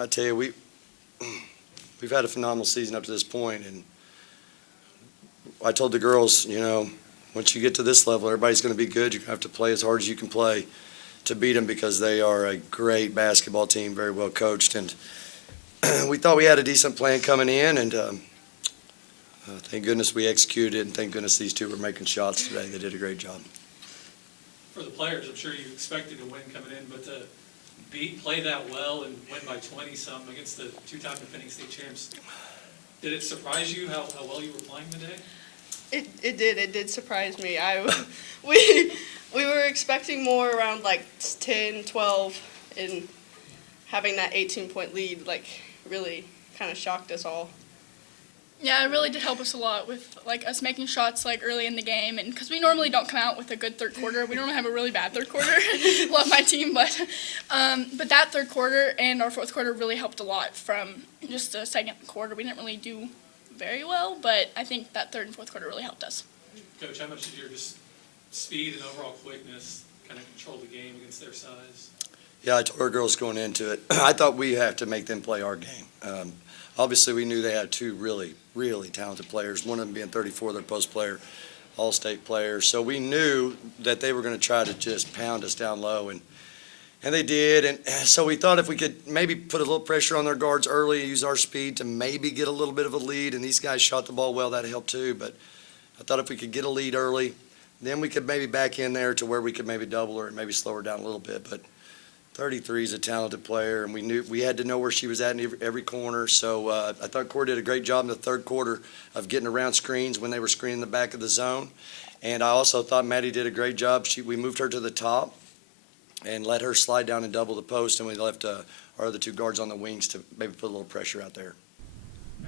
I tell you, we've had a phenomenal season up to this point, and I told the girls, once you get to this level, everybody's going to be good. You're going to have to play as hard as you can play to beat them because they are a great basketball team, very well coached. And we thought we had a decent plan coming in, and thank goodness we executed, and thank goodness these two were making shots today. They did a great job. For the players, I'm sure you expected a win coming in, but to play that well and win by 20-some against the two-time defending state champs, did it surprise you how well you were playing today? It did. It did surprise me. We were expecting more around like 10, 12, and having that 18-point lead really kind of shocked us all. Yeah, it really did help us a lot with us making shots early in the game, and because we normally don't come out with a good third quarter. We normally have a really bad third quarter. Love my team, but that third quarter and our fourth quarter really helped a lot from just the second quarter. We didn't really do very well, but I think that third and fourth quarter really helped us. Coach, how much did your just speed and overall quickness kind of control the game against their size? Yeah, I told our girls going into it, I thought we have to make them play our game. Obviously, we knew they had two really, really talented players, one of them being 34, their post player, all-state player. So we knew that they were going to try to just pound us down low, and they did. And so we thought if we could maybe put a little pressure on their guards early, use our speed to maybe get a little bit of a lead, and these guys shot the ball well, that helped too. But I thought if we could get a lead early, then we could maybe back in there to where we could maybe double her and maybe slow her down a little bit. But 33 is a talented player, and we had to know where she was at in every corner. So I thought Corey did a great job in the third quarter of getting around screens when they were screening the back of the zone. And I also thought Maddie did a great job. We moved her to the top and let her slide down and double the post, and we left our other two guards on the wings to maybe put a little pressure out there.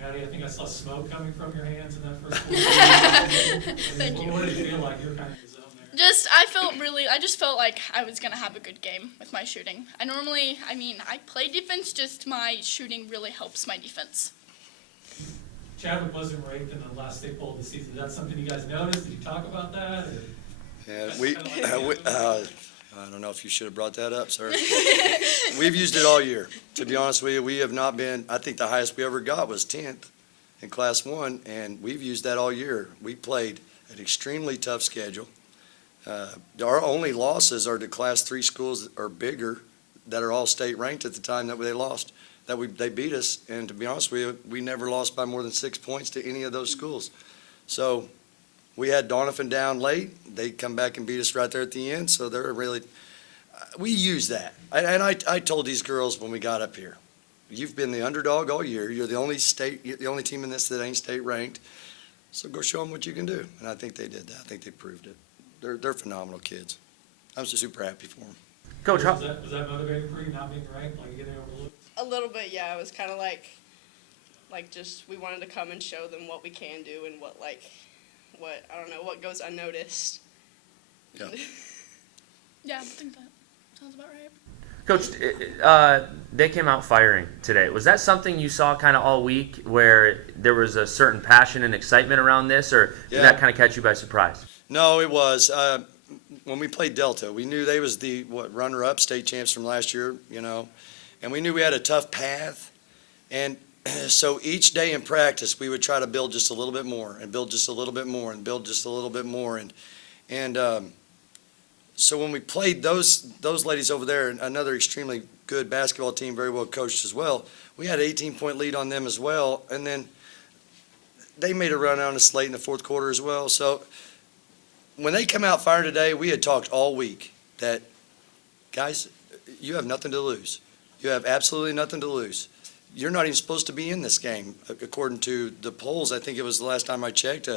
Maddie, I think I saw smoke coming from your hands in that first quarter. Thank you. What did it feel like? You were kind of in the zone there. I just felt like I was going to have a good game with my shooting. I play defense, just my shooting really helps my defense. Chadwick wasn't ranked in the last state poll of the season. Is that something you guys noticed? Did you talk about that? Yeah, I don't know if you should have brought that up, sir. We've used it all year. To be honest with you, we have not been, I think the highest we ever got was 10th in Class 1, and we've used that all year. We played an extremely tough schedule. Our only losses are to Class 3 schools or bigger that are all state ranked at the time that they lost, they beat us. And to be honest with you, we never lost by more than 6 points to any of those schools. So we had Donovan down late. They come back and beat us right there at the end. So they're really, we use that. I told these girls when we got up here, you've been the underdog all year. You're the only team in this that ain't state ranked. So go show them what you can do. And I think they did that. I think they proved it. They're phenomenal kids. I'm just super happy for them. Coach, was that motivating for you, not being ranked, getting overlooked? A little bit, yeah. It was kind of like just we wanted to come and show them what we can do and what I don't know, what goes unnoticed. Yeah. Yeah, I think that sounds about right. Coach, they came out firing today. Was that something you saw kind of all week where there was a certain passion and excitement around this, or did that kind of catch you by surprise? No, it was. When we played Delta, we knew they was the runner-up state champs from last year, and we knew we had a tough path. And so each day in practice, we would try to build just a little bit more and build just a little bit more and build just a little bit more. And so when we played those ladies over there, another extremely good basketball team, very well coached as well, we had an 18-point lead on them as well. And then they made a run on us late in the fourth quarter as well. So when they come out firing today, we had talked all week that, guys, you have nothing to lose. You have absolutely nothing to lose. You're not even supposed to be in this game. According to the polls, I think it was the last time I checked,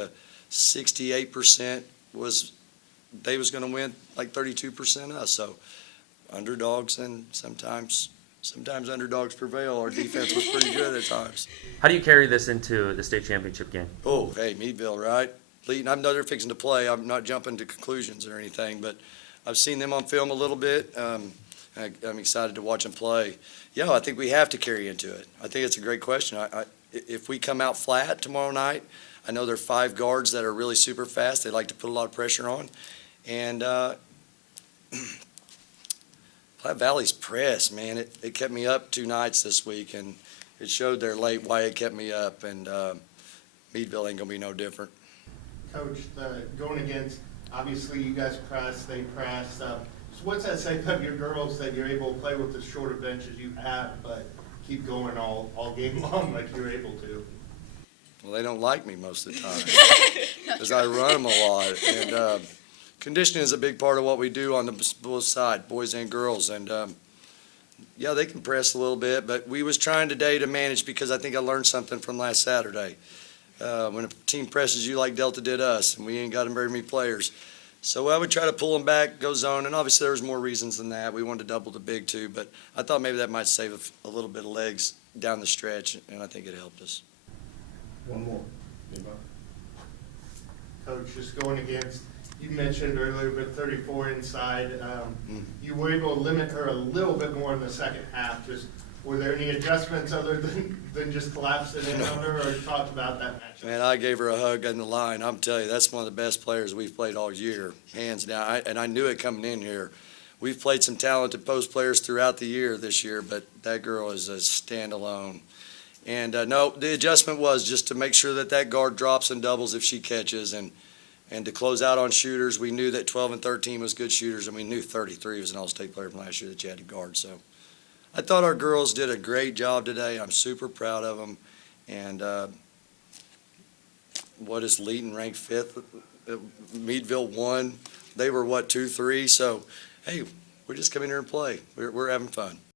68% was they was going to win, 32% us. So underdogs, and sometimes underdogs prevail. Our defense was pretty good at times. How do you carry this into the state championship game? Oh, hey, Meadville, right? I know they're fixing to play. I'm not jumping to conclusions or anything, but I've seen them on film a little bit. I'm excited to watch them play. Yeah, I think we have to carry into it. I think it's a great question. If we come out flat tomorrow night, I know there are 5 guards that are really super fast. They like to put a lot of pressure on. And Platte Valley's press, man, it kept me up 2 nights this week, and it showed there late why it kept me up, and Meadville ain't gonna be no different. Coach, going against, obviously you guys press, they press. So what's that say about your girls that you're able to play with the shorter benches you have, but keep going all game long like you're able to? Well, they don't like me most of the time because I run them a lot, and conditioning is a big part of what we do on the both side, boys and girls, and yeah, they can press a little bit, but we was trying today to manage because I think I learned something from last Saturday. When a team presses you like Delta did us, and we ain't got very many players. So I would try to pull them back, go zone, and obviously there was more reasons than that. We wanted to double the big two, but I thought maybe that might save a little bit of legs down the stretch, and I think it helped us. One more. Coach, just going against, you mentioned earlier, but 34 inside. You were able to limit her a little bit more in the second half. Just were there any adjustments other than just collapsing in on her, or talked about that matchup? Man, I gave her a hug on the line. I'm telling you, that's one of the best players we've played all year, hands down. And I knew it coming in here. We've played some talented post players throughout the year this year, but that girl is a standalone. And no, the adjustment was just to make sure that guard drops and doubles if she catches, and to close out on shooters. We knew that 12 and 13 was good shooters, and we knew 33 was an all-state player from last year that you had to guard. So I thought our girls did a great job today. I'm super proud of them. And what is Leeton ranked 5th? Meadville won. They were, 2, 3? So, hey, we're just coming here and play. We're having fun.